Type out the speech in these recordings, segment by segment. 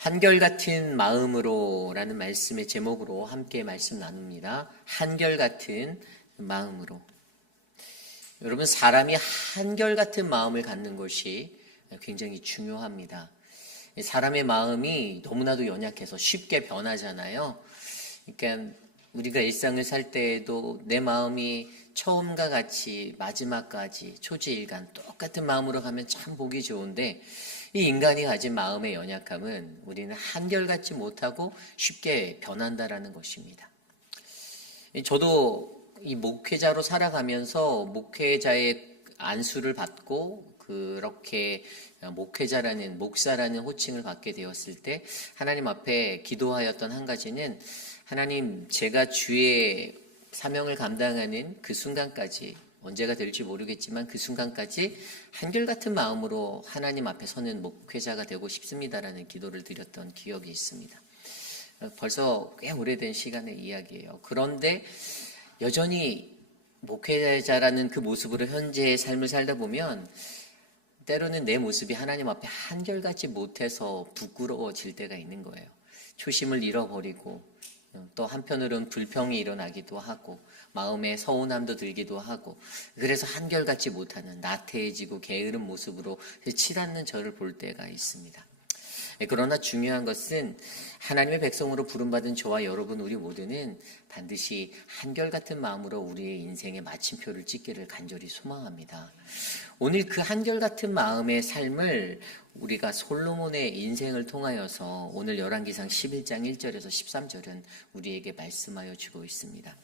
한결같은 마음으로라는 말씀의 제목으로 함께 말씀 나눕니다. 한결같은 마음으로. 여러분, 사람이 한결같은 마음을 갖는 것이 굉장히 중요합니다. 사람의 마음이 너무나도 연약해서 쉽게 변하잖아요. 그러니까 우리가 일상을 살 때에도 내 마음이 처음과 같이 마지막까지 초지일간 똑같은 마음으로 가면 참 보기 좋은데, 이 인간이 가진 마음의 연약함은 우리는 한결같지 못하고 쉽게 변한다라는 것입니다. 저도 이 목회자로 살아가면서 목회자의 안수를 받고 그렇게 목회자라는, 목사라는 호칭을 받게 되었을 때 하나님 앞에 기도하였던 한 가지는, 하나님, 제가 주의 사명을 감당하는 그 순간까지, 언제가 될지 모르겠지만 그 순간까지 한결같은 마음으로 하나님 앞에 서는 목회자가 되고 싶습니다라는 기도를 드렸던 기억이 있습니다. 벌써 꽤 오래된 시간의 이야기예요. 그런데 여전히 목회자라는 그 모습으로 현재의 삶을 살다 보면 때로는 내 모습이 하나님 앞에 한결같지 못해서 부끄러워질 때가 있는 거예요. 초심을 잃어버리고 또 한편으로는 불평이 일어나기도 하고 마음에 서운함도 들기도 하고, 그래서 한결같지 못하는 나태해지고 게으른 모습으로 치닫는 저를 볼 때가 있습니다. 그러나 중요한 것은 하나님의 백성으로 부름받은 저와 여러분, 우리 모두는 반드시 한결같은 마음으로 우리의 인생의 마침표를 찍기를 간절히 소망합니다. 오늘 그 한결같은 마음의 삶을 우리가 솔로몬의 인생을 통하여서 오늘 열왕기상 11장 1절에서 13절은 우리에게 말씀하여 주고 있습니다.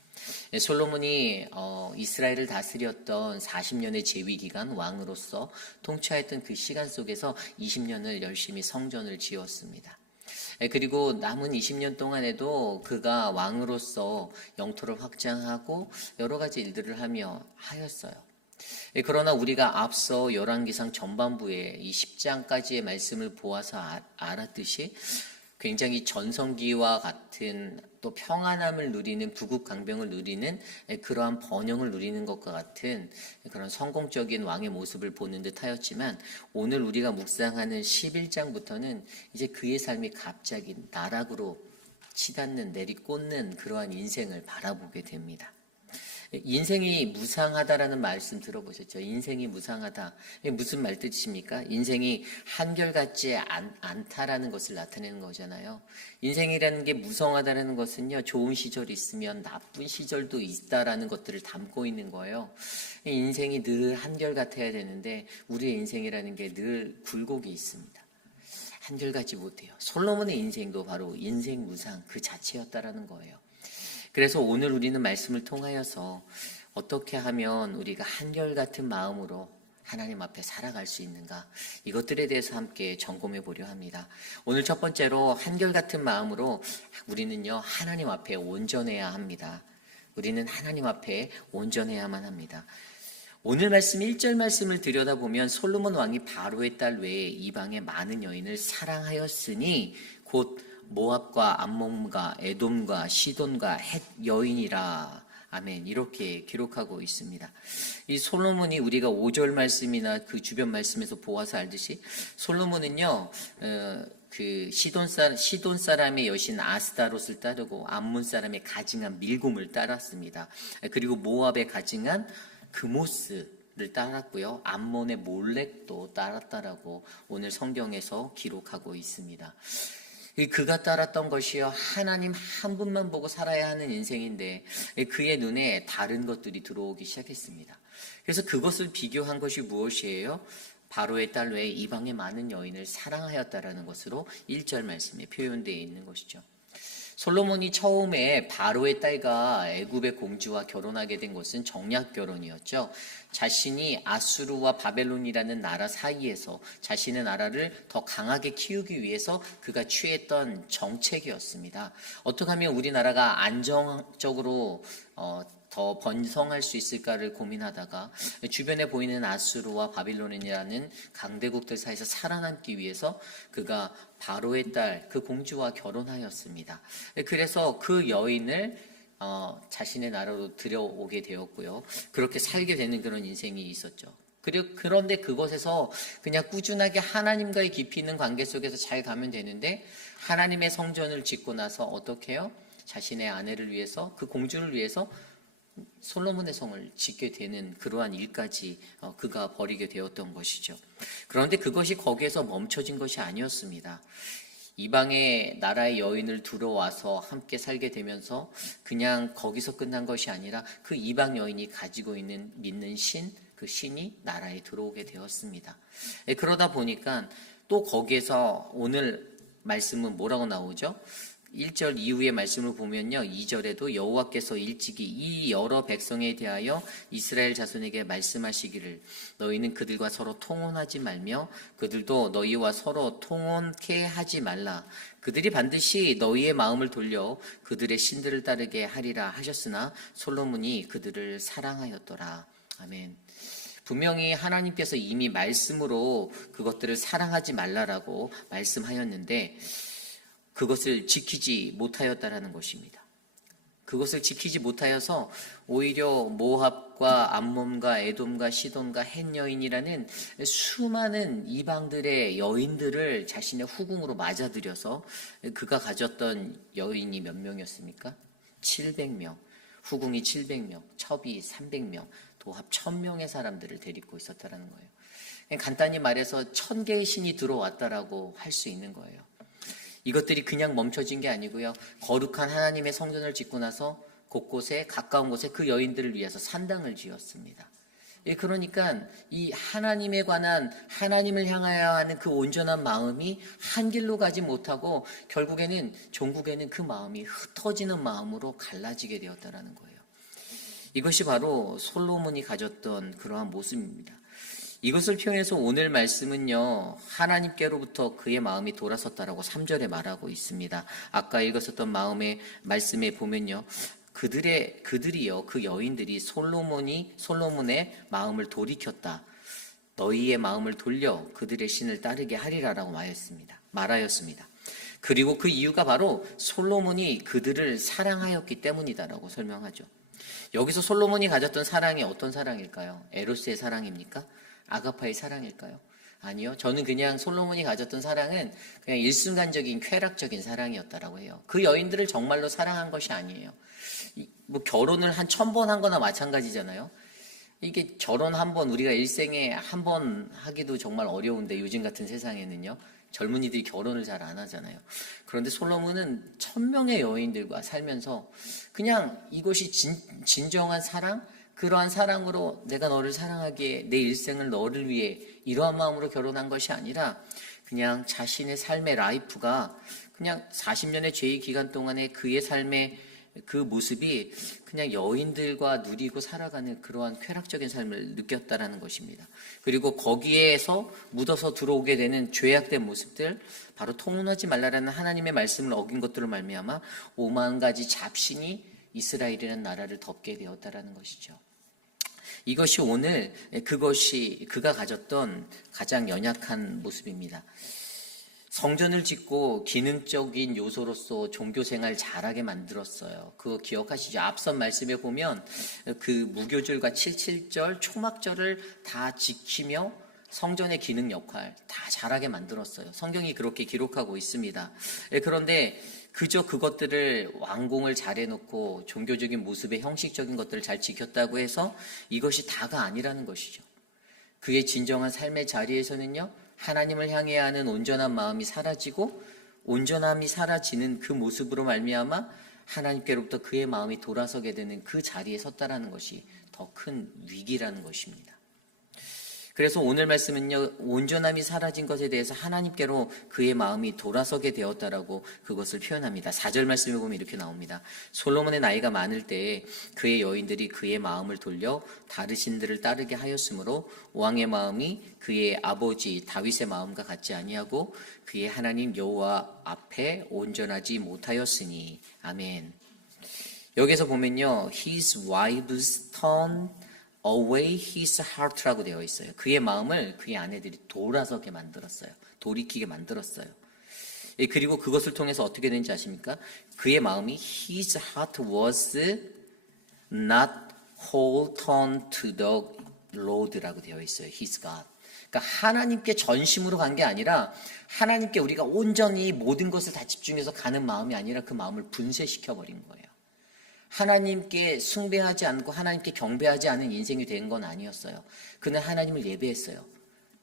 솔로몬이 이스라엘을 다스렸던 40년의 재위기간, 왕으로서 통치했던 그 시간 속에서 20년을 열심히 성전을 지었습니다. 그리고 남은 20년 동안에도 그가 왕으로서 영토를 확장하고 여러 가지 일들을 하였어요. 그러나 우리가 앞서 열왕기상 전반부에 이 10장까지의 말씀을 보아서 알았듯이 굉장히 전성기와 같은, 또 평안함을 누리는, 부국강병을 누리는 그러한 번영을 누리는 것과 같은 그런 성공적인 왕의 모습을 보는 듯 하였지만, 오늘 우리가 묵상하는 11장부터는 이제 그의 삶이 갑자기 나락으로 치닫는, 내리꽂는 그러한 인생을 바라보게 됩니다. 인생이 무상하다라는 말씀 들어보셨죠? 인생이 무상하다. 이게 무슨 말 뜻입니까? 인생이 한결같지 않다라는 것을 나타내는 거잖아요. 인생이라는 게 무성하다라는 것은요, 좋은 시절이 있으면 나쁜 시절도 있다라는 것들을 담고 있는 거예요. 인생이 늘 한결같아야 되는데 우리의 인생이라는 게 늘 굴곡이 있습니다. 한결같지 못해요. 솔로몬의 인생도 바로 인생 무상 그 자체였다라는 거예요. 그래서 오늘 우리는 말씀을 통하여서 어떻게 하면 우리가 한결같은 마음으로 하나님 앞에 살아갈 수 있는가, 이것들에 대해서 함께 점검해 보려 합니다. 오늘 첫 번째로 한결같은 마음으로 우리는요, 하나님 앞에 온전해야 합니다. 우리는 하나님 앞에 온전해야만 합니다. 오늘 말씀 1절 말씀을 들여다보면 솔로몬 왕이 바로의 딸 외에 이방의 많은 여인을 사랑하였으니 곧 모압과 암몬과 에돔과 시돈과 헷 여인이라. 아멘. 이렇게 기록하고 있습니다. 이 솔로몬이 우리가 5절 말씀이나 그 주변 말씀에서 보아서 알듯이 솔로몬은요, 그 시돈 사람의 여신 아스타롯을 따르고 암몬 사람의 가증한 밀곰을 따랐습니다. 그리고 모압의 가증한 그모스를 따랐고요, 암몬의 몰렉도 따랐다라고 오늘 성경에서 기록하고 있습니다. 그가 따랐던 것이요, 하나님 한 분만 보고 살아야 하는 인생인데 그의 눈에 다른 것들이 들어오기 시작했습니다. 그래서 그것을 비교한 것이 무엇이에요? 바로의 딸 외에 이방의 많은 여인을 사랑하였다라는 것으로 1절 말씀에 표현되어 있는 것이죠. 솔로몬이 처음에 바로의 딸과 애굽의 공주와 결혼하게 된 것은 정략 결혼이었죠. 자신이 아수르와 바벨론이라는 나라 사이에서 자신의 나라를 더 강하게 키우기 위해서 그가 취했던 정책이었습니다. 어떻게 하면 우리나라가 안정적으로 더 번성할 수 있을까를 고민하다가 주변에 보이는 아수르와 바빌론이라는 강대국들 사이에서 살아남기 위해서 그가 바로의 딸, 그 공주와 결혼하였습니다. 그래서 그 여인을 자신의 나라로 들여오게 되었고요. 그렇게 살게 되는 그런 인생이 있었죠. 그런데 그것에서 그냥 꾸준하게 하나님과의 깊이 있는 관계 속에서 잘 가면 되는데, 하나님의 성전을 짓고 나서 어떻게 해요? 자신의 아내를 위해서, 그 공주를 위해서 솔로몬의 성을 짓게 되는 그러한 일까지 그가 벌이게 되었던 것이죠. 그런데 그것이 거기에서 멈춰진 것이 아니었습니다. 이방의 나라의 여인을 들어와서 함께 살게 되면서 그냥 거기서 끝난 것이 아니라 그 이방 여인이 가지고 있는 믿는 신, 그 신이 나라에 들어오게 되었습니다. 그러다 보니까 또 거기에서 오늘 말씀은 뭐라고 나오죠? 1절 이후의 말씀을 보면요, 2절에도 여호와께서 일찍이 이 여러 백성에 대하여 이스라엘 자손에게 말씀하시기를 너희는 그들과 서로 통혼하지 말며 그들도 너희와 서로 통혼케 하지 말라. 그들이 반드시 너희의 마음을 돌려 그들의 신들을 따르게 하리라 하셨으나 솔로몬이 그들을 사랑하였더라. 아멘. 분명히 하나님께서 이미 말씀으로 그것들을 사랑하지 말라라고 말씀하였는데 그것을 지키지 못하였다라는 것입니다. 그것을 지키지 못하여서 오히려 모압과 암몬과 에돔과 시돈과 헷 여인이라는 수많은 이방들의 여인들을 자신의 후궁으로 맞아들여서 그가 가졌던 여인이 몇 명이었습니까? 700명. 후궁이 700명, 첩이 300명, 도합 1000명의 사람들을 데리고 있었다라는 거예요. 간단히 말해서 1000개의 신이 들어왔다라고 할 수 있는 거예요. 이것들이 그냥 멈춰진 게 아니고요. 거룩한 하나님의 성전을 짓고 나서 곳곳에 가까운 곳에 그 여인들을 위해서 산당을 지었습니다. 그러니까 이 하나님에 관한 하나님을 향하여 하는 그 온전한 마음이 한 길로 가지 못하고 결국에는 종국에는 그 마음이 흩어지는 마음으로 갈라지게 되었다라는 거예요. 이것이 바로 솔로몬이 가졌던 그러한 모습입니다. 이것을 표현해서 오늘 말씀은요, 하나님께로부터 그의 마음이 돌아섰다라고 3절에 말하고 있습니다. 아까 읽었었던 마음의 말씀에 보면요, 그들이요, 그 여인들이 솔로몬의 마음을 돌이켰다. 너희의 마음을 돌려 그들의 신을 따르게 하리라라고 말하였습니다. 그리고 그 이유가 바로 솔로몬이 그들을 사랑하였기 때문이다라고 설명하죠. 여기서 솔로몬이 가졌던 사랑이 어떤 사랑일까요? 에로스의 사랑입니까? 아가파의 사랑일까요? 아니요. 저는 그냥 솔로몬이 가졌던 사랑은 그냥 일순간적인 쾌락적인 사랑이었다라고 해요. 그 여인들을 정말로 사랑한 것이 아니에요. 뭐 결혼을 한 1000번 한 거나 마찬가지잖아요. 이게 결혼 한 번, 우리가 일생에 한 번 하기도 정말 어려운데 요즘 같은 세상에는요, 젊은이들이 결혼을 잘 안 하잖아요. 그런데 솔로몬은 1000명의 여인들과 살면서 그냥 이것이 진정한 사랑, 그러한 사랑으로 내가 너를 사랑하기에 내 일생을 너를 위해 이러한 마음으로 결혼한 것이 아니라 그냥 자신의 삶의 라이프가 그냥 40년의 죄의 기간 동안에 그의 삶의 그 모습이 그냥 여인들과 누리고 살아가는 그러한 쾌락적인 삶을 느꼈다라는 것입니다. 그리고 거기에서 묻어서 들어오게 되는 죄악된 모습들, 바로 통혼하지 말라라는 하나님의 말씀을 어긴 것들을 말미암아 5만 가지 잡신이 이스라엘이라는 나라를 덮게 되었다라는 것이죠. 이것이 오늘 그것이 그가 가졌던 가장 연약한 모습입니다. 성전을 짓고 기능적인 요소로서 종교생활 잘하게 만들었어요. 그거 기억하시죠? 앞선 말씀에 보면 그 무교절과 77절, 초막절을 다 지키며 성전의 기능 역할 다 잘하게 만들었어요. 성경이 그렇게 기록하고 있습니다. 그런데 그저 그것들을 완공을 잘 해놓고 종교적인 모습의 형식적인 것들을 잘 지켰다고 해서 이것이 다가 아니라는 것이죠. 그의 진정한 삶의 자리에서는요, 하나님을 향해야 하는 온전한 마음이 사라지고 온전함이 사라지는 그 모습으로 말미암아 하나님께로부터 그의 마음이 돌아서게 되는 그 자리에 섰다라는 것이 더 큰 위기라는 것입니다. 그래서 오늘 말씀은요, 온전함이 사라진 것에 대해서 하나님께로 그의 마음이 돌아서게 되었다라고 그것을 표현합니다. 4절 말씀에 보면 이렇게 나옵니다. 솔로몬의 나이가 많을 때에 그의 여인들이 그의 마음을 돌려 다르신들을 따르게 하였으므로 왕의 마음이 그의 아버지 다윗의 마음과 같지 아니하고 그의 하나님 여호와 앞에 온전하지 못하였으니. 아멘. 여기서 보면요, his wives turned away his heart라고 되어 있어요. 그의 마음을 그의 아내들이 돌아서게 만들었어요. 돌이키게 만들었어요. 그리고 그것을 통해서 어떻게 되는지 아십니까? 그의 마음이 his heart was not whole turned to the Lord라고 되어 있어요. He's God. 그러니까 하나님께 전심으로 간 게 아니라 하나님께 우리가 온전히 모든 것을 다 집중해서 가는 마음이 아니라 그 마음을 분쇄시켜 버린 거예요. 하나님께 숭배하지 않고 하나님께 경배하지 않은 인생이 된 건 아니었어요. 그는 하나님을 예배했어요.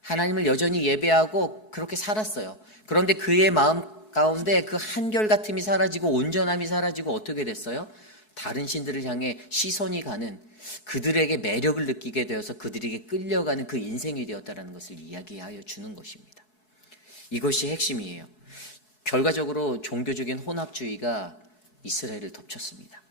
하나님을 여전히 예배하고 그렇게 살았어요. 그런데 그의 마음 가운데 그 한결같음이 사라지고 온전함이 사라지고 어떻게 됐어요? 다른 신들을 향해 시선이 가는, 그들에게 매력을 느끼게 되어서 그들에게 끌려가는 그 인생이 되었다는 것을 이야기하여 주는 것입니다. 이것이 핵심이에요. 결과적으로 종교적인 혼합주의가 이스라엘을 덮쳤습니다.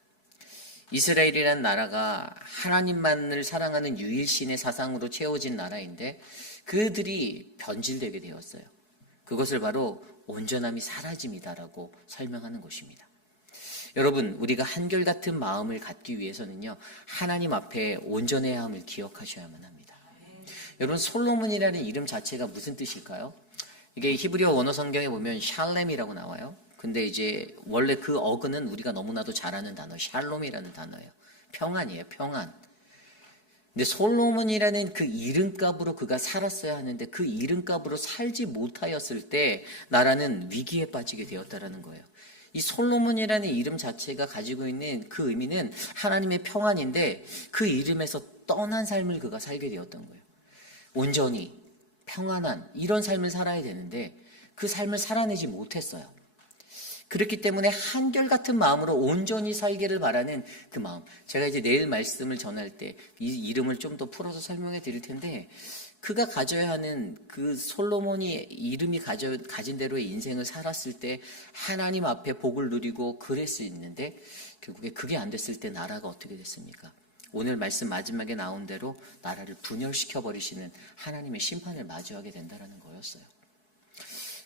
이스라엘이라는 나라가 하나님만을 사랑하는 유일신의 사상으로 채워진 나라인데 그들이 변질되게 되었어요. 그것을 바로 온전함이 사라짐이다라고 설명하는 것입니다. 여러분, 우리가 한결같은 마음을 갖기 위해서는요, 하나님 앞에 온전해야 함을 기억하셔야만 합니다. 여러분, 솔로몬이라는 이름 자체가 무슨 뜻일까요? 이게 히브리어 원어 성경에 보면 샬렘이라고 나와요. 근데 이제 원래 그 어근은 우리가 너무나도 잘 아는 단어, 샬롬이라는 단어예요. 평안이에요, 평안. 근데 솔로몬이라는 그 이름값으로 그가 살았어야 하는데 그 이름값으로 살지 못하였을 때 나라는 위기에 빠지게 되었다라는 거예요. 이 솔로몬이라는 이름 자체가 가지고 있는 그 의미는 하나님의 평안인데 그 이름에서 떠난 삶을 그가 살게 되었던 거예요. 온전히 평안한 이런 삶을 살아야 되는데 그 삶을 살아내지 못했어요. 그렇기 때문에 한결같은 마음으로 온전히 살기를 바라는 그 마음. 제가 이제 내일 말씀을 전할 때 이 이름을 좀 더 풀어서 설명해 드릴 텐데 그가 가져야 하는 그 솔로몬이 이름이 가진 대로의 인생을 살았을 때 하나님 앞에 복을 누리고 그럴 수 있는데 결국에 그게 안 됐을 때 나라가 어떻게 됐습니까? 오늘 말씀 마지막에 나온 대로 나라를 분열시켜 버리시는 하나님의 심판을 마주하게 된다는 거였어요.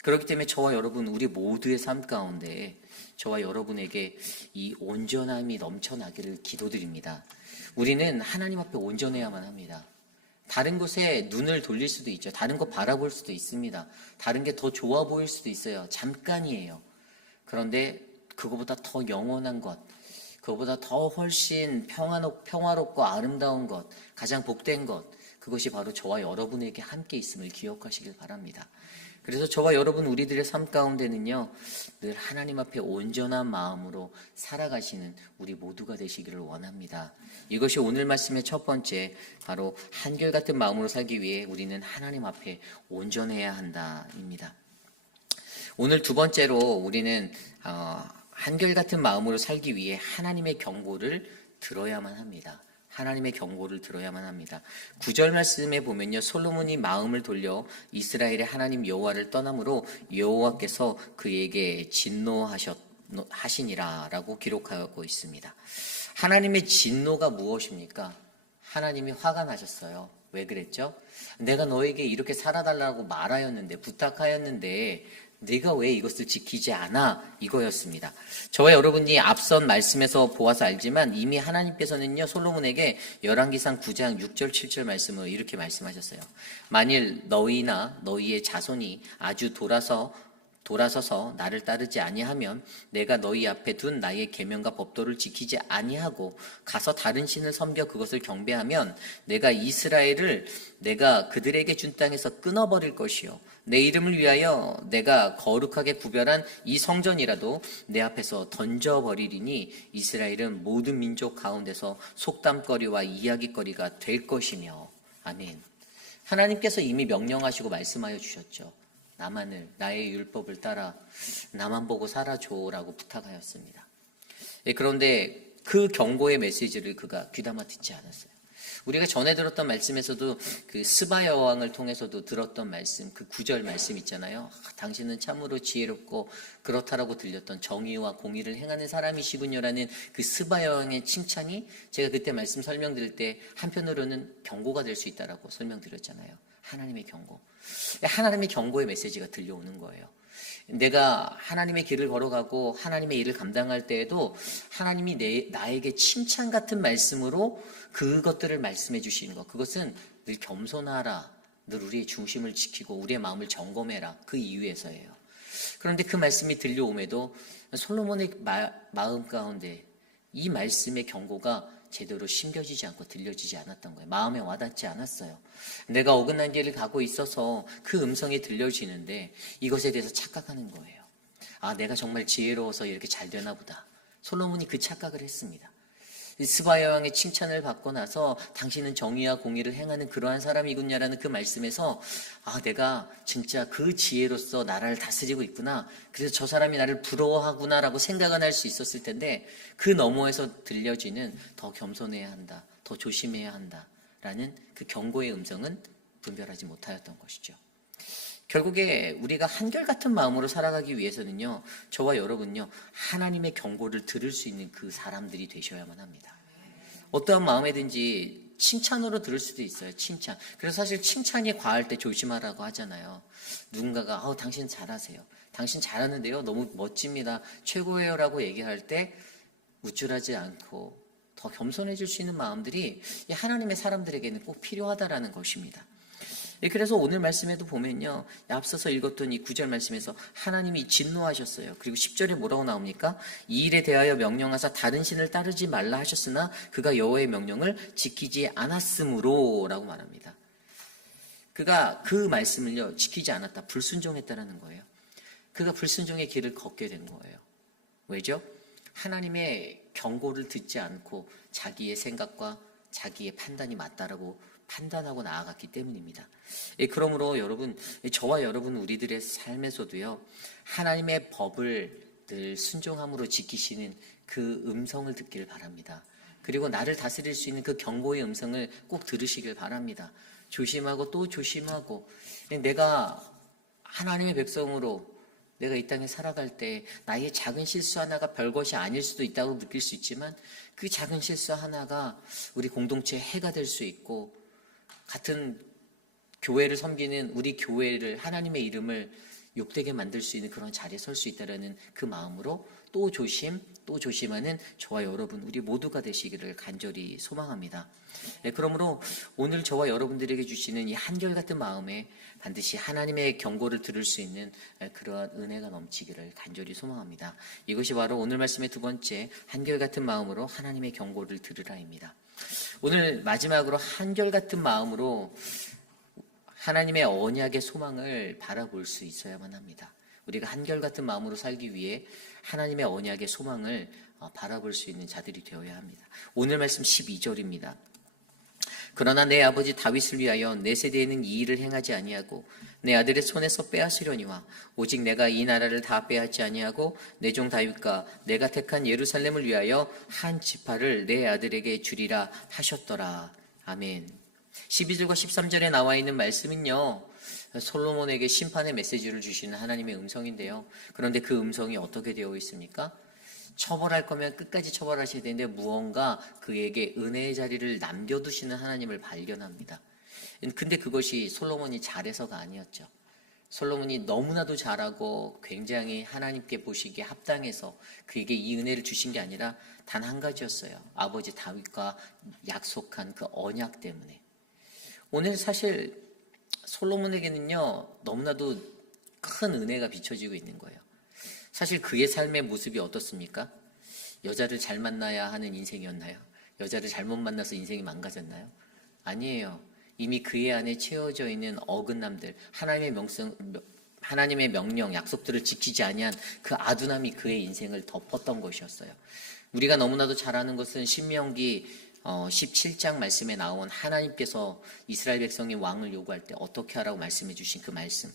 그렇기 때문에 저와 여러분 우리 모두의 삶 가운데 저와 여러분에게 이 온전함이 넘쳐나기를 기도드립니다. 우리는 하나님 앞에 온전해야만 합니다. 다른 곳에 눈을 돌릴 수도 있죠. 다른 것 바라볼 수도 있습니다. 다른 게 더 좋아 보일 수도 있어요. 잠깐이에요. 그런데 그거보다 더 영원한 것, 그거보다 더 훨씬 평화롭고 아름다운 것, 가장 복된 것, 그것이 바로 저와 여러분에게 함께 있음을 기억하시길 바랍니다. 그래서 저와 여러분 우리들의 삶 가운데는요, 늘 하나님 앞에 온전한 마음으로 살아가시는 우리 모두가 되시기를 원합니다. 이것이 오늘 말씀의 첫 번째, 바로 한결같은 마음으로 살기 위해 우리는 하나님 앞에 온전해야 한다입니다. 오늘 두 번째로 우리는 한결같은 마음으로 살기 위해 하나님의 경고를 들어야만 합니다. 하나님의 경고를 들어야만 합니다. 9절 말씀에 보면요, 솔로몬이 마음을 돌려 이스라엘의 하나님 여호와를 떠남으로 여호와께서 그에게 진노하시니라라고 기록하고 있습니다. 하나님의 진노가 무엇입니까? 하나님이 화가 나셨어요. 왜 그랬죠? 내가 너에게 이렇게 살아달라고 말하였는데, 부탁하였는데 네가 왜 이것을 지키지 않아? 이거였습니다. 저와 여러분이 앞선 말씀에서 보아서 알지만 이미 하나님께서는요, 솔로몬에게 열왕기상 9장 6절 7절 말씀을 이렇게 말씀하셨어요. 만일 너희나 너희의 자손이 아주 돌아서서 나를 따르지 아니하면 내가 너희 앞에 둔 나의 계명과 법도를 지키지 아니하고 가서 다른 신을 섬겨 그것을 경배하면 내가 이스라엘을 내가 그들에게 준 땅에서 끊어버릴 것이요 내 이름을 위하여 내가 거룩하게 구별한 이 성전이라도 내 앞에서 던져버리리니 이스라엘은 모든 민족 가운데서 속담거리와 이야기거리가 될 것이며. 아멘. 하나님께서 이미 명령하시고 말씀하여 주셨죠. 나만을, 나의 율법을 따라 나만 보고 살아줘라고 부탁하였습니다. 그런데 그 경고의 메시지를 그가 귀담아 듣지 않았어요. 우리가 전에 들었던 말씀에서도 그 스바 여왕을 통해서도 들었던 말씀, 그 9절 말씀 있잖아요. 당신은 참으로 지혜롭고 그렇다라고 들렸던 정의와 공의를 행하는 사람이시군요라는 그 스바 여왕의 칭찬이 제가 그때 말씀 설명드릴 때 한편으로는 경고가 될 수 있다라고 설명드렸잖아요. 하나님의 경고. 하나님의 경고의 메시지가 들려오는 거예요. 내가 하나님의 길을 걸어가고 하나님의 일을 감당할 때에도 하나님이 나에게 칭찬 같은 말씀으로 그것들을 말씀해 주시는 것, 그것은 늘 겸손하라, 늘 우리의 중심을 지키고 우리의 마음을 점검해라, 그 이유에서예요. 그런데 그 말씀이 들려옴에도 솔로몬의 마음 가운데 이 말씀의 경고가 제대로 심겨지지 않고 들려지지 않았던 거예요. 마음에 와닿지 않았어요. 내가 어긋난 길을 가고 있어서 그 음성이 들려지는데 이것에 대해서 착각하는 거예요. 아, 내가 정말 지혜로워서 이렇게 잘 되나 보다. 솔로몬이 그 착각을 했습니다. 스바야 왕의 칭찬을 받고 나서 당신은 정의와 공의를 행하는 그러한 사람이군요라는 그 말씀에서 아, 내가 진짜 그 지혜로서 나라를 다스리고 있구나. 그래서 저 사람이 나를 부러워하구나라고 생각은 할 수 있었을 텐데 그 너머에서 들려지는 더 겸손해야 한다. 더 조심해야 한다라는 그 경고의 음성은 분별하지 못하였던 것이죠. 결국에 우리가 한결같은 마음으로 살아가기 위해서는요, 저와 여러분요, 하나님의 경고를 들을 수 있는 그 사람들이 되셔야만 합니다. 어떠한 마음에든지 칭찬으로 들을 수도 있어요. 칭찬. 그래서 사실 칭찬이 과할 때 조심하라고 하잖아요. 누군가가 당신 잘하세요. 당신 잘하는데요. 너무 멋집니다. 최고예요 라고 얘기할 때 우쭐하지 않고 더 겸손해질 수 있는 마음들이 하나님의 사람들에게는 꼭 필요하다라는 것입니다. 그래서 오늘 말씀에도 보면요, 앞서서 읽었던 이 9절 말씀에서 하나님이 진노하셨어요. 그리고 10절에 뭐라고 나옵니까? 이 일에 대하여 명령하사 다른 신을 따르지 말라 하셨으나 그가 여호와의 명령을 지키지 않았으므로 라고 말합니다. 그가 그 말씀을요 지키지 않았다, 불순종했다라는 거예요. 그가 불순종의 길을 걷게 된 거예요. 왜죠? 하나님의 경고를 듣지 않고 자기의 생각과 자기의 판단이 맞다라고 판단하고 나아갔기 때문입니다. 그러므로 여러분, 저와 여러분 우리들의 삶에서도요, 하나님의 법을 늘 순종함으로 지키시는 그 음성을 듣기를 바랍니다. 그리고 나를 다스릴 수 있는 그 경고의 음성을 꼭 들으시길 바랍니다. 조심하고 또 조심하고, 내가 하나님의 백성으로 내가 이 땅에 살아갈 때 나의 작은 실수 하나가 별것이 아닐 수도 있다고 느낄 수 있지만 그 작은 실수 하나가 우리 공동체의 해가 될 수 있고, 같은 교회를 섬기는 우리 교회를, 하나님의 이름을 욕되게 만들 수 있는 그런 자리에 설 수 있다는 그 마음으로 또 조심하는 저와 여러분 우리 모두가 되시기를 간절히 소망합니다. 그러므로 오늘 저와 여러분들에게 주시는 이 한결같은 마음에 반드시 하나님의 경고를 들을 수 있는 그러한 은혜가 넘치기를 간절히 소망합니다. 이것이 바로 오늘 말씀의 두 번째, 한결같은 마음으로 하나님의 경고를 들으라입니다. 오늘 마지막으로 한결같은 마음으로 하나님의 언약의 소망을 바라볼 수 있어야만 합니다. 우리가 한결같은 마음으로 살기 위해 하나님의 언약의 소망을 바라볼 수 있는 자들이 되어야 합니다. 오늘 말씀 12절입니다. 그러나 내 아버지 다윗을 위하여 내 세대에는 이 일을 행하지 아니하고 내 아들의 손에서 빼앗으려니와 오직 내가 이 나라를 다 빼앗지 아니하고 내 종 다윗과 내가 택한 예루살렘을 위하여 한 지파를 내 아들에게 주리라 하셨더라. 아멘. 12절과 13절에 나와 있는 말씀은요, 솔로몬에게 심판의 메시지를 주시는 하나님의 음성인데요. 그런데 그 음성이 어떻게 되어 있습니까? 처벌할 거면 끝까지 처벌하셔야 되는데 무언가 그에게 은혜의 자리를 남겨두시는 하나님을 발견합니다. 근데 그것이 솔로몬이 잘해서가 아니었죠. 솔로몬이 너무나도 잘하고 굉장히 하나님께 보시기에 합당해서 그에게 이 은혜를 주신 게 아니라 단 한 가지였어요. 아버지 다윗과 약속한 그 언약 때문에. 오늘 사실 솔로몬에게는요, 너무나도 큰 은혜가 비춰지고 있는 거예요. 사실 그의 삶의 모습이 어떻습니까? 여자를 잘 만나야 하는 인생이었나요? 여자를 잘못 만나서 인생이 망가졌나요? 아니에요. 이미 그의 안에 채워져 있는 어긋남들, 하나님의 명령, 약속들을 지키지 아니한 그 아둔함이 그의 인생을 덮었던 것이었어요. 우리가 너무나도 잘 아는 것은 신명기 17장 말씀에 나온 하나님께서 이스라엘 백성이 왕을 요구할 때 어떻게 하라고 말씀해 주신 그 말씀,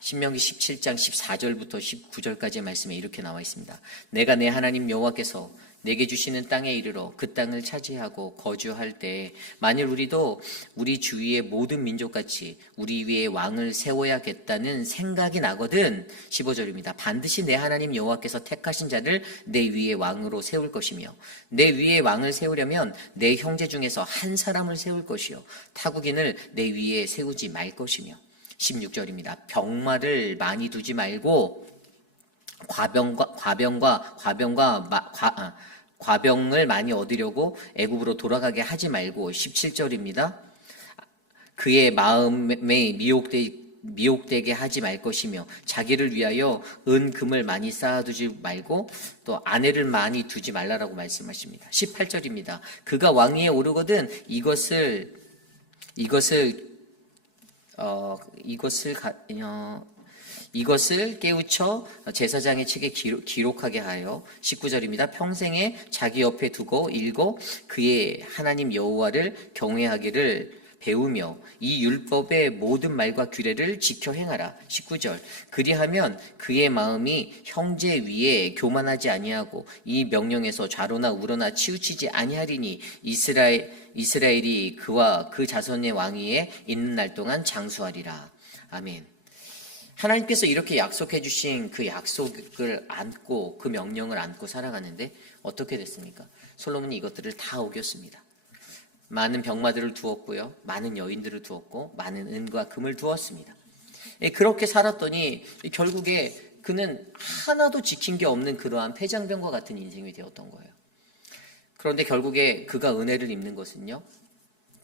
신명기 17장 14절부터 19절까지의 말씀에 이렇게 나와 있습니다. 내가 내 하나님 여호와께서 내게 주시는 땅에 이르러 그 땅을 차지하고 거주할 때 만일 우리도 우리 주위의 모든 민족같이 우리 위에 왕을 세워야겠다는 생각이 나거든. 15절입니다. 반드시 내 하나님 여호와께서 택하신 자를 내 위에 왕으로 세울 것이며 내 위에 왕을 세우려면 내 형제 중에서 한 사람을 세울 것이요 타국인을 내 위에 세우지 말 것이며 16절입니다. 병마를 많이 두지 말고 과병을 많이 얻으려고 애굽으로 돌아가게 하지 말고 17절입니다. 그의 마음에 미혹되게 하지 말 것이며 자기를 위하여 금을 많이 쌓아두지 말고 또 아내를 많이 두지 말라라고 말씀하십니다. 18절입니다. 그가 왕위에 오르거든 이것을 깨우쳐 제사장의 책에 기록하게 하여 19절입니다. 평생에 자기 옆에 두고 읽고 그의 하나님 여호와를 경외하기를 배우며 이 율법의 모든 말과 규례를 지켜 행하라. 19절. 그리하면 그의 마음이 형제 위에 교만하지 아니하고 이 명령에서 좌로나 우로나 치우치지 아니하리니 이스라엘이 그와 그 자손의 왕위에 있는 날 동안 장수하리라. 아멘. 하나님께서 이렇게 약속해 주신 그 약속을 안고 그 명령을 안고 살아가는데 어떻게 됐습니까? 솔로몬이 이것들을 다 어겼습니다. 많은 병마들을 두었고요. 많은 여인들을 두었고 많은 은과 금을 두었습니다. 그렇게 살았더니 결국에 그는 하나도 지킨 게 없는 그러한 패장병과 같은 인생이 되었던 거예요. 그런데 결국에 그가 은혜를 입는 것은요.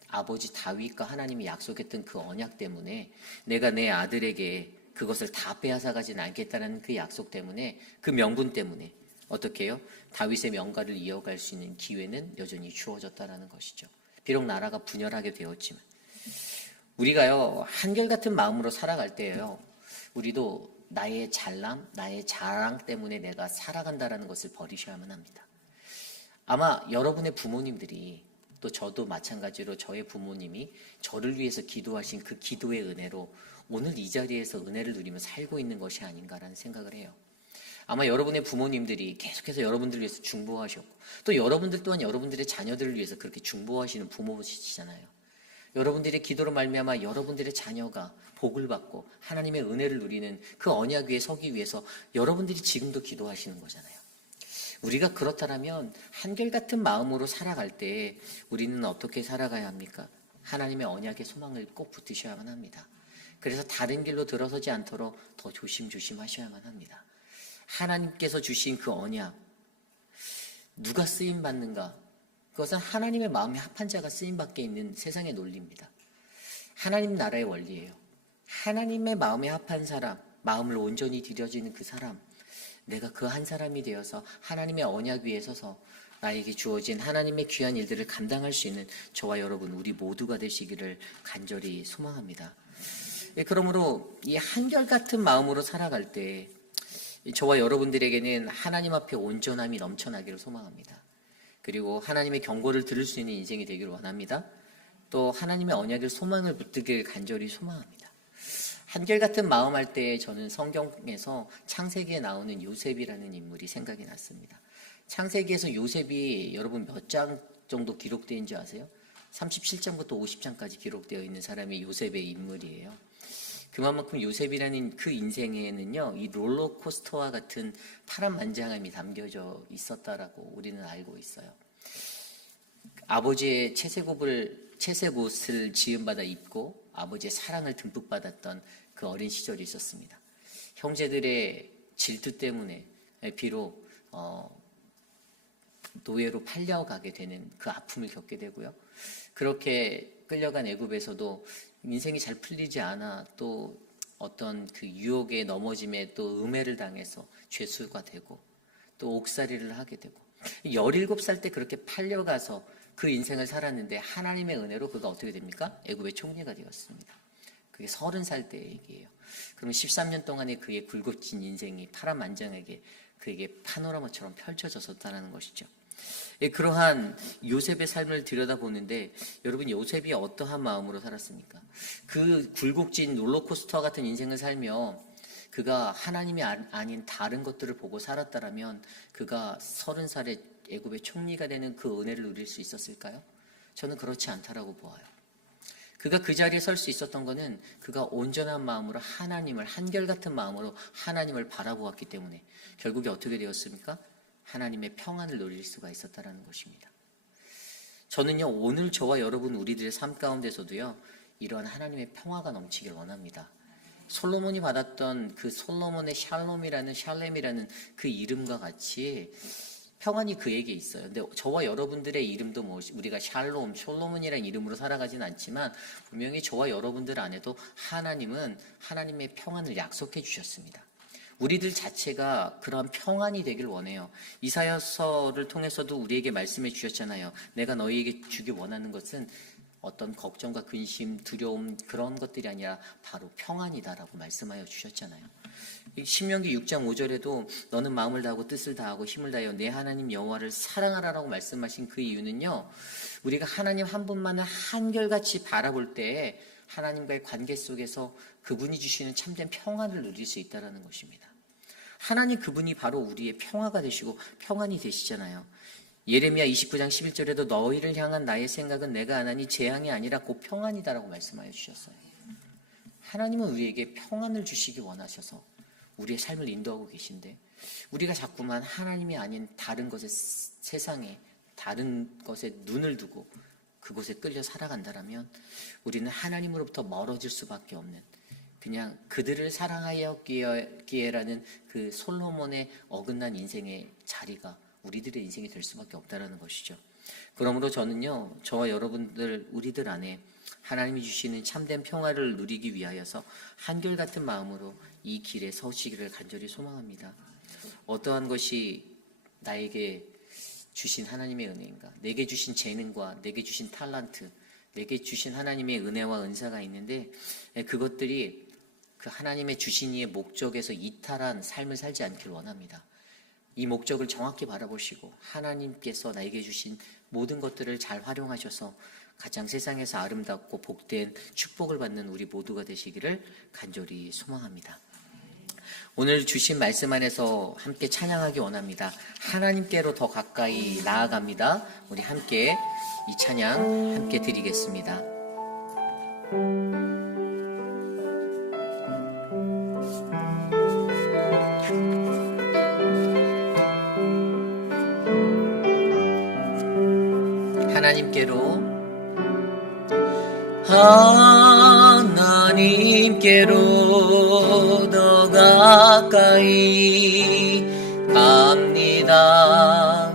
아버지 다윗과 하나님이 약속했던 그 언약 때문에 내가 내 아들에게 그것을 다 빼앗아가지는 않겠다는 그 약속 때문에 그 명분 때문에 어떻게 해요? 다윗의 명가를 이어갈 수 있는 기회는 여전히 주어졌다는 것이죠. 비록 나라가 분열하게 되었지만 우리가요 한결같은 마음으로 살아갈 때예요. 우리도 나의 잘남, 나의 자랑 때문에 내가 살아간다라는 것을 버리셔야만 합니다. 아마 여러분의 부모님들이 또 저도 마찬가지로 저의 부모님이 저를 위해서 기도하신 그 기도의 은혜로 오늘 이 자리에서 은혜를 누리며 살고 있는 것이 아닌가라는 생각을 해요. 아마 여러분의 부모님들이 계속해서 여러분들을 위해서 중보하셨고 또 여러분들 또한 여러분들의 자녀들을 위해서 그렇게 중보하시는 부모시잖아요. 여러분들의 기도로 말미암아 여러분들의 자녀가 복을 받고 하나님의 은혜를 누리는 그 언약 위에 서기 위해서 여러분들이 지금도 기도하시는 거잖아요. 우리가 그렇다면 한결같은 마음으로 살아갈 때 우리는 어떻게 살아가야 합니까? 하나님의 언약의 소망을 꼭 붙드셔야만 합니다. 그래서 다른 길로 들어서지 않도록 더 조심조심 하셔야만 합니다. 하나님께서 주신 그 언약, 누가 쓰임받는가? 그것은 하나님의 마음에 합한 자가 쓰임받게 있는 세상의 논리입니다. 하나님 나라의 원리예요. 하나님의 마음에 합한 사람, 마음을 온전히 들여지는 그 사람, 내가 그 한 사람이 되어서 하나님의 언약 위에 서서 나에게 주어진 하나님의 귀한 일들을 감당할 수 있는 저와 여러분, 우리 모두가 되시기를 간절히 소망합니다. 그러므로 이 한결같은 마음으로 살아갈 때 저와 여러분들에게는 하나님 앞에 온전함이 넘쳐나기를 소망합니다. 그리고 하나님의 경고를 들을 수 있는 인생이 되기를 원합니다. 또 하나님의 언약을 소망을 붙들기를 간절히 소망합니다. 한결같은 마음 할 때 저는 성경에서 창세기에 나오는 요셉이라는 인물이 생각이 났습니다. 창세기에서 요셉이 여러분 몇 장 정도 기록되어 있는지 아세요? 37장부터 50장까지 기록되어 있는 사람이 요셉의 인물이에요. 그만큼 요셉이라는 그 인생에는요, 이 롤러코스터와 같은 파란만장함이 담겨져 있었다라고 우리는 알고 있어요. 아버지의 채색옷을 지음받아 입고 아버지의 사랑을 듬뿍 받았던 그 어린 시절이 있었습니다. 형제들의 질투 때문에 비록 노예로 팔려가게 되는 그 아픔을 겪게 되고요. 그렇게 끌려간 애굽에서도 인생이 잘 풀리지 않아 또 어떤 그 유혹에 넘어짐에 또 음해를 당해서 죄수가 되고 또 옥살이를 하게 되고 17살 때 그렇게 팔려가서 그 인생을 살았는데 하나님의 은혜로 그가 어떻게 됩니까? 애굽의 총리가 되었습니다. 그게 30살 때의 얘기예요. 그럼 13년 동안의 그의 굴곡진 인생이 파란만장하게 그에게 파노라마처럼 펼쳐졌었다는 것이죠. 그러한 요셉의 삶을 들여다보는데 여러분 요셉이 어떠한 마음으로 살았습니까? 그 굴곡진 롤러코스터 같은 인생을 살며 그가 하나님이 아닌 다른 것들을 보고 살았다라면 그가 30살에 애굽의 총리가 되는 그 은혜를 누릴 수 있었을까요? 저는 그렇지 않다라고 보아요. 그가 그 자리에 설 수 있었던 것은 그가 온전한 마음으로 하나님을 한결같은 마음으로 하나님을 바라보았기 때문에 결국에 어떻게 되었습니까? 하나님의 평안을 누릴 수가 있었다는 것입니다. 저는요 오늘 저와 여러분 우리들의 삶 가운데서도요 이러한 하나님의 평화가 넘치길 원합니다. 솔로몬이 받았던 그 솔로몬의 샬롬이라는 그 이름과 같이 평안이 그에게 있어요. 근데 저와 여러분들의 이름도 우리가 샬롬, 솔로몬이라는 이름으로 살아가진 않지만 분명히 저와 여러분들 안에도 하나님은 하나님의 평안을 약속해 주셨습니다. 우리들 자체가 그러한 평안이 되길 원해요. 이사야서를 통해서도 우리에게 말씀해 주셨잖아요. 내가 너희에게 주기 원하는 것은 어떤 걱정과 근심, 두려움 그런 것들이 아니라 바로 평안이다라고 말씀하여 주셨잖아요. 신명기 6장 5절에도 너는 마음을 다하고 뜻을 다하고 힘을 다하여 내 하나님 여호와를 사랑하라라고 말씀하신 그 이유는요. 우리가 하나님 한 분만을 한결같이 바라볼 때 하나님과의 관계 속에서 그분이 주시는 참된 평안을 누릴 수 있다는 것입니다. 하나님 그분이 바로 우리의 평화가 되시고 평안이 되시잖아요. 예레미야 29장 11절에도 너희를 향한 나의 생각은 내가 하나니 재앙이 아니라 곧 평안이다라고 말씀하여 주셨어요. 하나님은 우리에게 평안을 주시기 원하셔서 우리의 삶을 인도하고 계신데 우리가 자꾸만 하나님이 아닌 다른 것에 세상에 다른 것에 눈을 두고 그곳에 끌려 살아간다면 우리는 하나님으로부터 멀어질 수밖에 없는 그냥 그들을 사랑하였기에라는 그 솔로몬의 어긋난 인생의 자리가 우리들의 인생이 될 수밖에 없다는 것이죠. 그러므로 저는요, 저와 여러분들 우리들 안에 하나님이 주시는 참된 평화를 누리기 위하여서 한결같은 마음으로 이 길에 서시기를 간절히 소망합니다. 어떠한 것이 나에게 주신 하나님의 은혜인가? 내게 주신 재능과 내게 주신 탤런트, 내게 주신 하나님의 은혜와 은사가 있는데 그것들이 그 하나님의 주신 이의 목적에서 이탈한 삶을 살지 않기를 원합니다. 이 목적을 정확히 바라보시고 하나님께서 나에게 주신 모든 것들을 잘 활용하셔서 가장 세상에서 아름답고 복된 축복을 받는 우리 모두가 되시기를 간절히 소망합니다. 오늘 주신 말씀 안에서 함께 찬양하기 원합니다. 하나님께로 더 가까이 나아갑니다. 우리 함께 이 찬양 함께 드리겠습니다. 하나님께로 더 가까이 갑니다.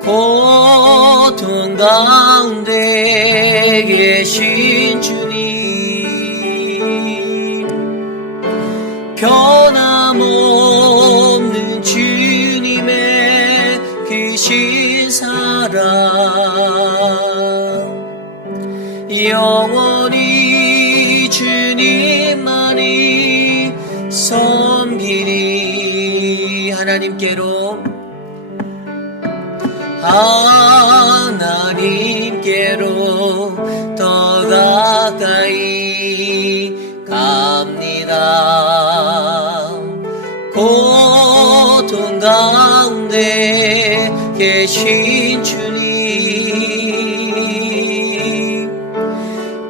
고통 가운데 계신 주님, 변함없는 주님의 크신 사랑, 영원히 주님만이 섬기리. 하나님께로 더 가까이 갑니다. 고통 가운데 계신 주님,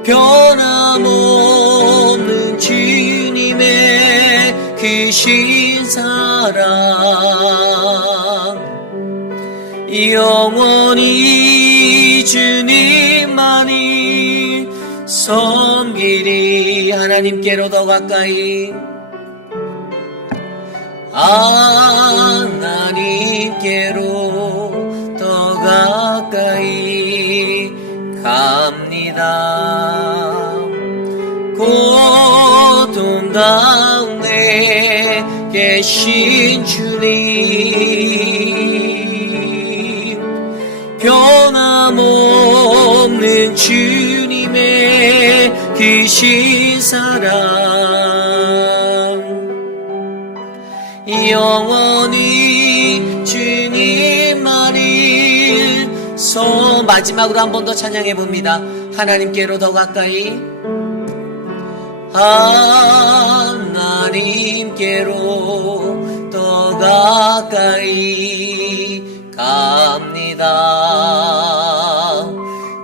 변함없는 주님의 크신 사랑, 영원히 주님만이 섬기리. 하나님께로 더 가까이, 하나님께로 더 가까이 갑니다. 고통 가운데 계신 주님, 변함없는 주님의 크신 사랑, 영원히 주님만이 마지막으로 한 번 더 찬양해 봅니다. 하나님께로 더 가까이, 하나님께로 더 가까이 갑니다.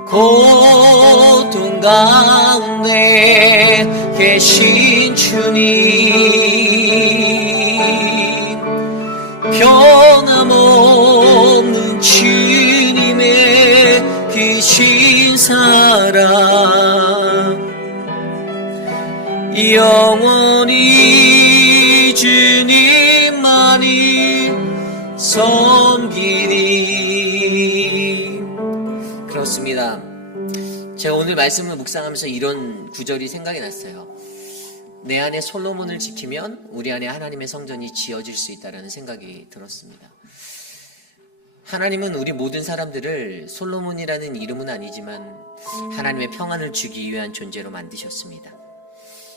고통 가운데 계신 주님, 변함없는 주님의 크신 사랑, 영원히 주님만이 섬기리. 그렇습니다. 제가 오늘 말씀을 묵상하면서 이런 구절이 생각이 났어요. 내 안에 솔로몬을 지키면 우리 안에 하나님의 성전이 지어질 수 있다는 생각이 들었습니다. 하나님은 우리 모든 사람들을 솔로몬이라는 이름은 아니지만 하나님의 평안을 주기 위한 존재로 만드셨습니다.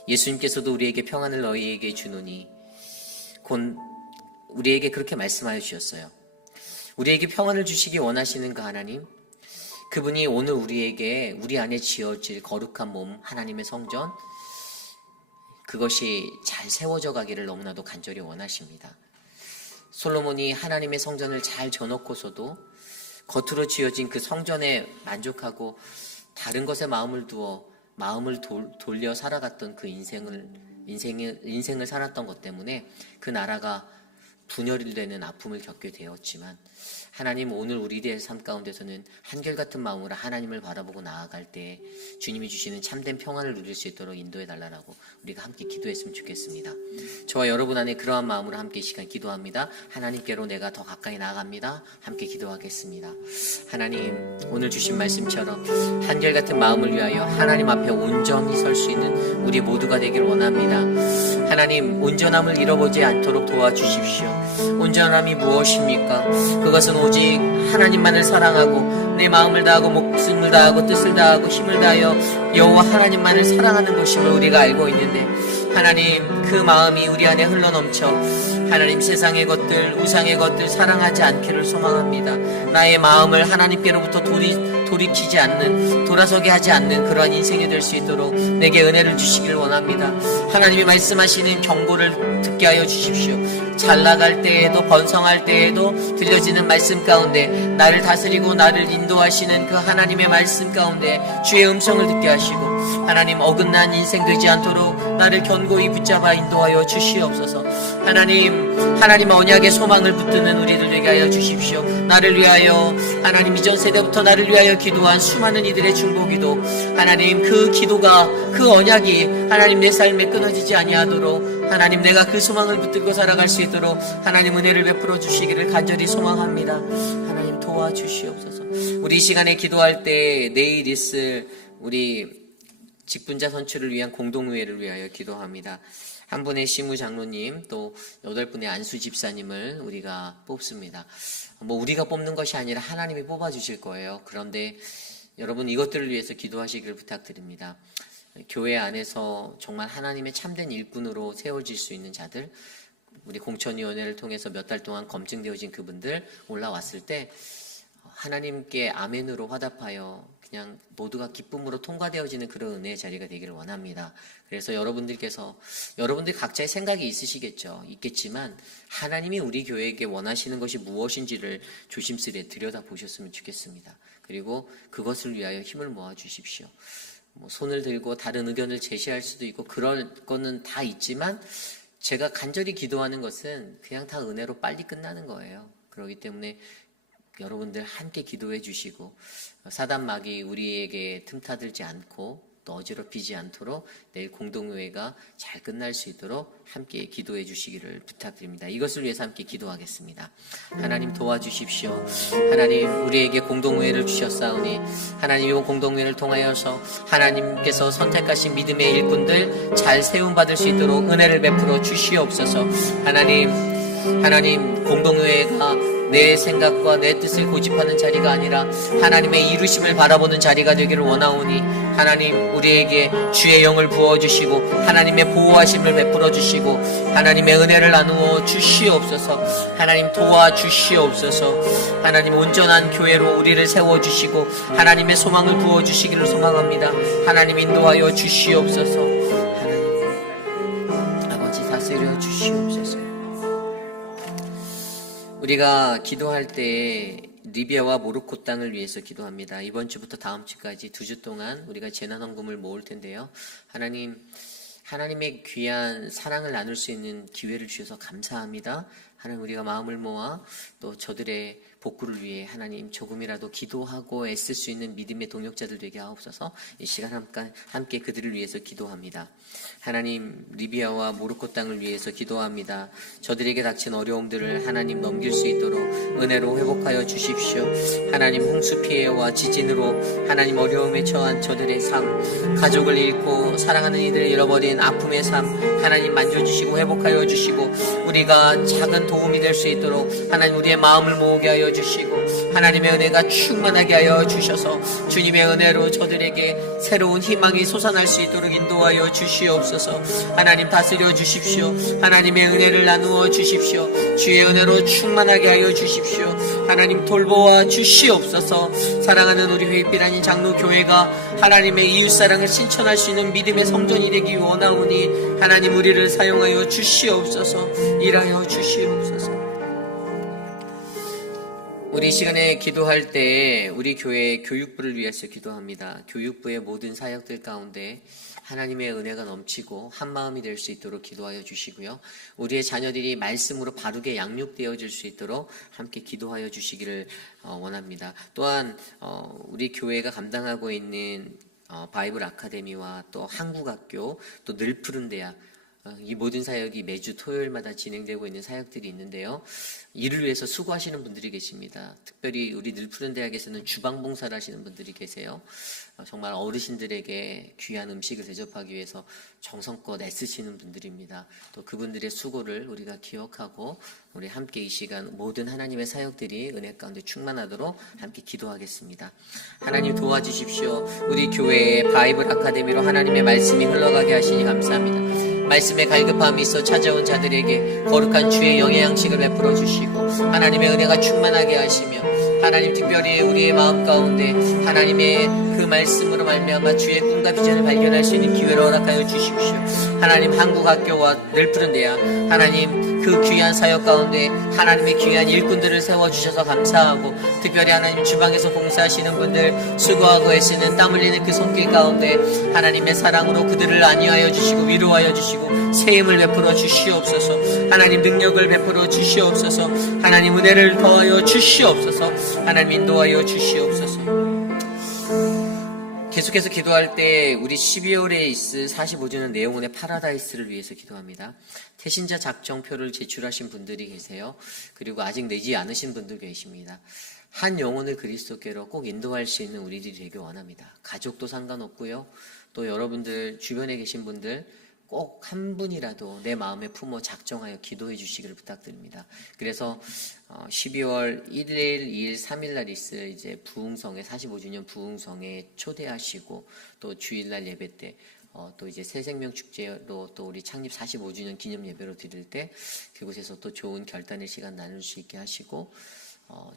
예수님께서도 우리에게 평안을 너희에게 주노니 곧 우리에게 그렇게 말씀하여 주셨어요. 우리에게 평안을 주시기 원하시는 그 하나님, 그분이 오늘 우리에게 우리 안에 지어질 거룩한 몸, 하나님의 성전, 그것이 잘 세워져 가기를 너무나도 간절히 원하십니다. 솔로몬이 하나님의 성전을 잘 져놓고서도 겉으로 지어진 그 성전에 만족하고 다른 것에 마음을 두어 마음을 돌려 살아갔던 그 인생을 살았던 것 때문에 그 나라가 분열되는 아픔을 겪게 되었지만, 하나님 오늘 우리들의 삶 가운데서는 한결같은 마음으로 하나님을 바라보고 나아갈 때 주님이 주시는 참된 평안을 누릴 수 있도록 인도해 달라고 우리가 함께 기도했으면 좋겠습니다. 저와 여러분 안에 그러한 마음으로 함께 이 시간 기도합니다. 하나님께로 내가 더 가까이 나아갑니다. 함께 기도하겠습니다. 하나님, 오늘 주신 말씀처럼 한결같은 마음을 위하여 하나님 앞에 온전히 설 수 있는 우리 모두가 되길 원합니다. 하나님, 온전함을 잃어보지 않도록 도와주십시오. 온전함이 무엇입니까? 그것은 오직 하나님만을 사랑하고 내 마음을 다하고 목숨을 다하고 뜻을 다하고 힘을 다하여 여호와 하나님만을 사랑하는 것임을 우리가 알고 있는데, 하나님, 그 마음이 우리 안에 흘러넘쳐 하나님 세상의 것들, 우상의 것들 사랑하지 않기를 소망합니다. 나의 마음을 하나님께로부터 돌이키지 않는, 돌아서게 하지 않는 그러한 인생이 될 수 있도록 내게 은혜를 주시길 원합니다. 하나님이 말씀하시는 경고를 듣게 하여 주십시오. 잘 나갈 때에도 번성할 때에도 들려지는 말씀 가운데 나를 다스리고 나를 인도하시는 그 하나님의 말씀 가운데 주의 음성을 듣게 하시고, 하나님 어긋난 인생 되지 않도록 나를 견고히 붙잡아 인도하여 주시옵소서. 하나님 언약의 소망을 붙드는 우리들 되게 하여 주십시오. 나를 위하여 하나님 이전 세대부터 나를 위하여 기도한 수많은 이들의 중보기도, 하나님 그 기도가, 그 언약이 하나님 내 삶에 끊어지지 아니하도록 하나님 내가 그 소망을 붙들고 살아갈 수 있도록 하나님 은혜를 베풀어 주시기를 간절히 소망합니다. 하나님 도와주시옵소서. 우리 이 시간에 기도할 때 내일 있을 우리 직분자 선출을 위한 공동회의를 위하여 기도합니다. 한 분의 시무 장로님, 또 8분의 안수 집사님을 우리가 뽑습니다. 우리가 뽑는 것이 아니라 하나님이 뽑아주실 거예요. 그런데 여러분, 이것들을 위해서 기도하시기를 부탁드립니다. 교회 안에서 정말 하나님의 참된 일꾼으로 세워질 수 있는 자들, 우리 공천위원회를 통해서 몇 달 동안 검증되어진 그분들 올라왔을 때 하나님께 아멘으로 화답하여 그냥 모두가 기쁨으로 통과되어지는 그런 은혜의 자리가 되기를 원합니다. 그래서 여러분들 각자의 생각이 있겠지만 하나님이 우리 교회에게 원하시는 것이 무엇인지를 조심스레 들여다보셨으면 좋겠습니다. 그리고 그것을 위하여 힘을 모아 주십시오. 손을 들고 다른 의견을 제시할 수도 있고 그럴 거는 다 있지만, 제가 간절히 기도하는 것은 그냥 다 은혜로 빨리 끝나는 거예요. 그렇기 때문에 여러분들 함께 기도해 주시고, 사단막이 우리에게 틈타들지 않고 또 어지럽히지 않도록 내일 공동회의가 잘 끝날 수 있도록 함께 기도해 주시기를 부탁드립니다. 이것을 위해서 함께 기도하겠습니다. 하나님 도와주십시오. 하나님 우리에게 공동회의를 주셨사오니 하나님 이번 공동회의를 통하여서 하나님께서 선택하신 믿음의 일꾼들 잘 세움받을 수 있도록 은혜를 베풀어 주시옵소서. 하나님 공동회의가 내 생각과 내 뜻을 고집하는 자리가 아니라 하나님의 이루심을 바라보는 자리가 되기를 원하오니, 하나님 우리에게 주의 영을 부어주시고 하나님의 보호하심을 베풀어 주시고 하나님의 은혜를 나누어 주시옵소서. 하나님 도와주시옵소서. 하나님 온전한 교회로 우리를 세워주시고 하나님의 소망을 부어주시기를 소망합니다. 하나님 인도하여 주시옵소서. 하나님 아버지 다스려 주시옵소서. 우리가 기도할 때 리비아와 모로코 땅을 위해서 기도합니다. 이번 주부터 다음 주까지 2주 동안 우리가 재난헌금을 모을 텐데요. 하나님의 귀한 사랑을 나눌 수 있는 기회를 주셔서 감사합니다. 하나님 우리가 마음을 모아 또 저들의 복구를 위해 하나님 조금이라도 기도하고 애쓸 수 있는 믿음의 동역자들 되게 하옵소서. 이 시간 함께 그들을 위해서 기도합니다. 하나님, 리비아와 모로코 땅을 위해서 기도합니다. 저들에게 닥친 어려움들을 하나님 넘길 수 있도록 은혜로 회복하여 주십시오. 하나님, 홍수 피해와 지진으로 하나님 어려움에 처한 저들의 삶, 가족을 잃고 사랑하는 이들을 잃어버린 아픔의 삶 하나님 만져주시고 회복하여 주시고, 우리가 작은 도움이 될 수 있도록 하나님 우리의 마음을 모으게 하여 주시고, 하나님의 은혜가 충만하게 하여 주셔서 주님의 은혜로 저들에게 새로운 희망이 솟아날 수 있도록 인도하여 주시옵소서. 하나님, 다스려 주십시오. 하나님의 은혜를 나누어 주십시오. 주의 은혜로 충만하게 하여 주십시오. 하나님, 돌보아 주시옵소서. 사랑하는 우리 회빛 아닌 장로교회가 하나님의 이웃사랑을 실천할 수 있는 믿음의 성전이 되기 원하오니 하나님, 우리를 사용하여 주시옵소서. 일하여 주시옵소서. 우리 시간에 기도할 때 우리 교회 교육부를 위해서 기도합니다. 교육부의 모든 사역들 가운데 하나님의 은혜가 넘치고 한마음이 될 수 있도록 기도하여 주시고요. 우리의 자녀들이 말씀으로 바르게 양육되어질 수 있도록 함께 기도하여 주시기를 원합니다. 또한 우리 교회가 감당하고 있는 바이블 아카데미와 또 한국학교, 또 늘푸른 대학, 이 모든 사역이 매주 토요일마다 진행되고 있는 사역들이 있는데요. 이를 위해서 수고하시는 분들이 계십니다. 특별히 우리 늘푸른 대학에서는 주방봉사를 하시는 분들이 계세요. 정말 어르신들에게 귀한 음식을 대접하기 위해서 정성껏 애쓰시는 분들입니다. 또 그분들의 수고를 우리가 기억하고 우리 함께 이 시간 모든 하나님의 사역들이 은혜 가운데 충만하도록 함께 기도하겠습니다. 하나님, 도와주십시오. 우리 교회의 바이블 아카데미로 하나님의 말씀이 흘러가게 하시니 감사합니다. 말씀에 갈급함이 있어 찾아온 자들에게 거룩한 주의 영의 양식을 베풀어 주시고 하나님의 은혜가 충만하게 하시며, 하나님, 특별히 우리의 마음 가운데 하나님의 그 말씀으로 말미암아 주의 꿈과 비전을 발견할 수 있는 기회를 허락하여 주십시오. 하나님, 한국학교와 늘푸른 대학, 하나님 그 귀한 사역 가운데 하나님의 귀한 일꾼들을 세워주셔서 감사하고, 특별히 하나님 주방에서 봉사하시는 분들, 수고하고 애쓰는 땀 흘리는 그 손길 가운데 하나님의 사랑으로 그들을 안위하여 주시고 위로하여 주시고 세임을 베풀어 주시옵소서. 하나님, 능력을 베풀어 주시옵소서. 하나님, 은혜를 더하여 주시옵소서. 하나님, 인도하여 주시옵소서. 계속해서 기도할 때 우리 12월에 있을 45주년 내용원의 파라다이스를 위해서 기도합니다. 태신자 작정표를 제출하신 분들이 계세요. 그리고 아직 내지 않으신 분들 계십니다. 한 영혼을 그리스도께로 꼭 인도할 수 있는 우리들이 되길 원합니다. 가족도 상관없고요. 또 여러분들 주변에 계신 분들 꼭 한 분이라도 내 마음에 품어 작정하여 기도해 주시기를 부탁드립니다. 그래서 12월 1일, 2일, 3일 날 있을 이제 부흥성회 45주년 부흥성회 초대하시고, 또 주일날 예배 때 또 이제 새생명 축제로 또 우리 창립 45주년 기념 예배로 드릴 때 그곳에서 또 좋은 결단의 시간 나눌 수 있게 하시고,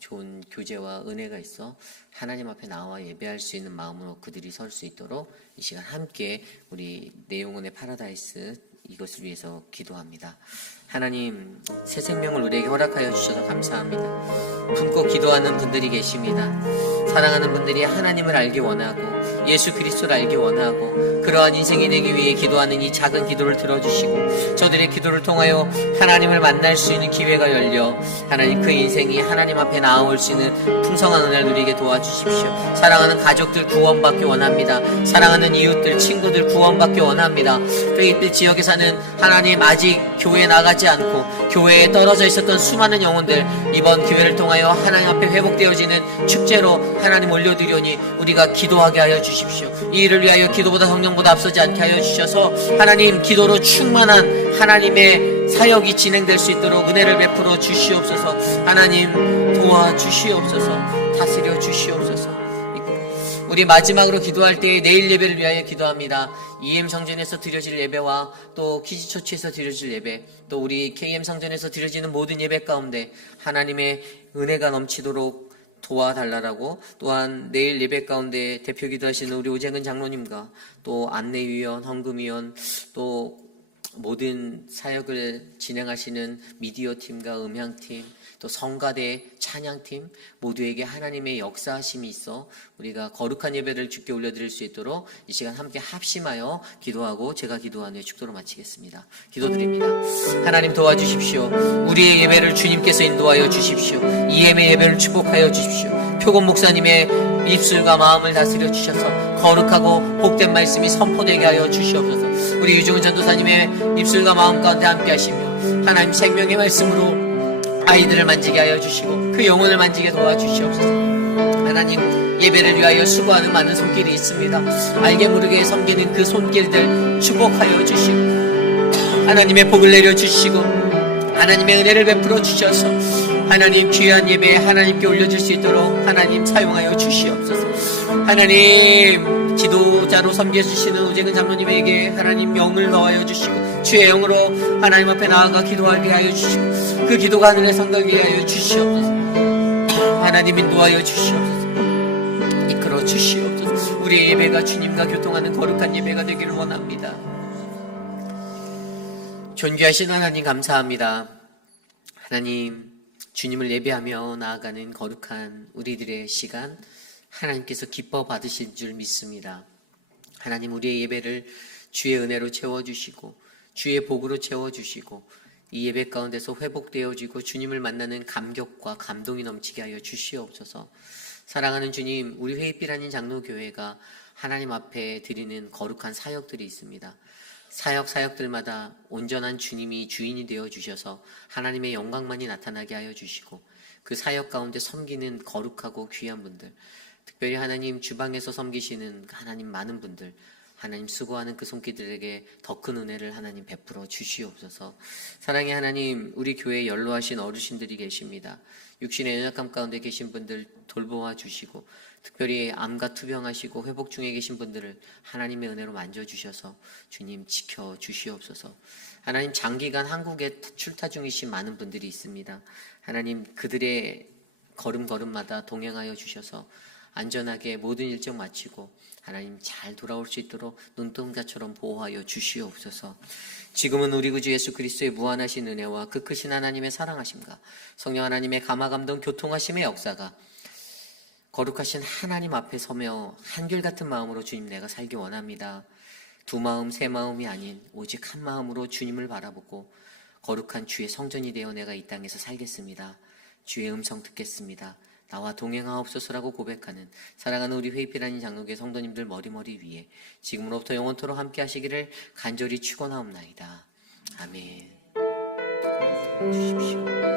좋은 교제와 은혜가 있어 하나님 앞에 나와 예배할 수 있는 마음으로 그들이 설 수 있도록 이 시간 함께 우리 내영혼의 파라다이스 이것을 위해서 기도합니다. 하나님, 새 생명을 우리에게 허락하여 주셔서 감사합니다. 품고 기도하는 분들이 계십니다. 사랑하는 분들이 하나님을 알기 원하고 예수 그리스도를 알기 원하고 그러한 인생이 되기 위해 기도하는 이 작은 기도를 들어주시고, 저들의 기도를 통하여 하나님을 만날 수 있는 기회가 열려 하나님 그 인생이 하나님 앞에 나아올 수 있는 풍성한 은혜를 누리게 도와주십시오. 사랑하는 가족들 구원받기 원합니다. 사랑하는 이웃들, 친구들 구원받기 원합니다. 페이필 지역에 사는 하나님, 아직 교회에 나가지 않고 교회에 떨어져 있었던 수많은 영혼들, 이번 기회를 통하여 하나님 앞에 회복되어지는 축제로 하나님 올려드려니 우리가 기도하게 하여 주십시오. 이 일을 위하여 기도보다 성령보다 앞서지 않게 하여 주셔서 하나님, 기도로 충만한 하나님의 사역이 진행될 수 있도록 은혜를 베풀어 주시옵소서. 하나님, 도와주시옵소서. 다스려 주시옵소서. 우리 마지막으로 기도할 때 내일 예배를 위하여 기도합니다. EM 성전에서 드려질 예배와 또 키즈처치에서 드려질 예배, 또 우리 KM 성전에서 드려지는 모든 예배 가운데 하나님의 은혜가 넘치도록 도와달라고, 또한 내일 예배 가운데 대표 기도하시는 우리 오재근 장로님과 또 안내위원, 헌금위원, 또 모든 사역을 진행하시는 미디어 팀과 음향팀, 또 성가대 찬양팀 모두에게 하나님의 역사하심이 있어 우리가 거룩한 예배를 주께 올려드릴 수 있도록 이 시간 함께 합심하여 기도하고 제가 기도한 후에 축도로 마치겠습니다. 기도드립니다. 하나님 도와주십시오. 우리의 예배를 주님께서 인도하여 주십시오. 이 예배를 축복하여 주십시오. 표곤 목사님의 입술과 마음을 다스려 주셔서 거룩하고 복된 말씀이 선포되게 하여 주시옵소서. 우리 유종은 전도사님의 입술과 마음 가운데 함께 하시며 하나님 생명의 말씀으로 아이들을 만지게 하여 주시고 그 영혼을 만지게 도와주시옵소서. 하나님 예배를 위하여 수고하는 많은 손길이 있습니다. 알게 모르게 섬기는 그 손길들 축복하여 주시고 하나님의 복을 내려주시고 하나님의 은혜를 베풀어 주셔서 하나님 귀한 예배에 하나님께 올려줄 수 있도록 하나님 사용하여 주시옵소서. 하나님 지도자로 섬겨주시는 우재근 장로님에게 하나님 영을 넣어여 주시고 주의 영으로 하나님 앞에 나아가 기도하게 하여 주시고 그 기도가 하늘에 상가게 하여 주시옵소서. 하나님 인도하여 주시옵소서. 이끌어 주시옵소서. 우리의 예배가 주님과 교통하는 거룩한 예배가 되기를 원합니다. 존귀하신 하나님 감사합니다. 하나님 주님을 예배하며 나아가는 거룩한 우리들의 시간 하나님께서 기뻐 받으실 줄 믿습니다. 하나님 우리의 예배를 주의 은혜로 채워주시고 주의 복으로 채워주시고 이 예배 가운데서 회복되어지고 주님을 만나는 감격과 감동이 넘치게 하여 주시옵소서. 사랑하는 주님, 우리 회의빛 아닌 장로교회가 하나님 앞에 드리는 거룩한 사역들이 있습니다. 사역들마다 온전한 주님이 주인이 되어 주셔서 하나님의 영광만이 나타나게 하여 주시고 그 사역 가운데 섬기는 거룩하고 귀한 분들, 특별히 하나님 주방에서 섬기시는 하나님 많은 분들, 하나님 수고하는 그 손길들에게 더 큰 은혜를 하나님 베풀어 주시옵소서. 사랑의 하나님, 우리 교회에 연로하신 어르신들이 계십니다. 육신의 연약함 가운데 계신 분들 돌보아 주시고 특별히 암과 투병하시고 회복 중에 계신 분들을 하나님의 은혜로 만져주셔서 주님 지켜주시옵소서. 하나님 장기간 한국에 출타 중이신 많은 분들이 있습니다. 하나님 그들의 걸음걸음마다 동행하여 주셔서 안전하게 모든 일정 마치고 하나님 잘 돌아올 수 있도록 눈동자처럼 보호하여 주시옵소서. 지금은 우리 구주 예수 그리스도의 무한하신 은혜와 그 크신 하나님의 사랑하심과 성령 하나님의 감화감동 교통하심의 역사가 거룩하신 하나님 앞에 서며 한결같은 마음으로 주님 내가 살기 원합니다. 두 마음 세 마음이 아닌 오직 한 마음으로 주님을 바라보고 거룩한 주의 성전이 되어 내가 이 땅에서 살겠습니다. 주의 음성 듣겠습니다. 나와 동행하옵소서라고 고백하는 사랑하는 우리 회의빛 아닌 장로교회 성도님들 머리머리 위에 지금으로부터 영원토록 함께 하시기를 간절히 축원하옵나이다. 아멘. 주십시오.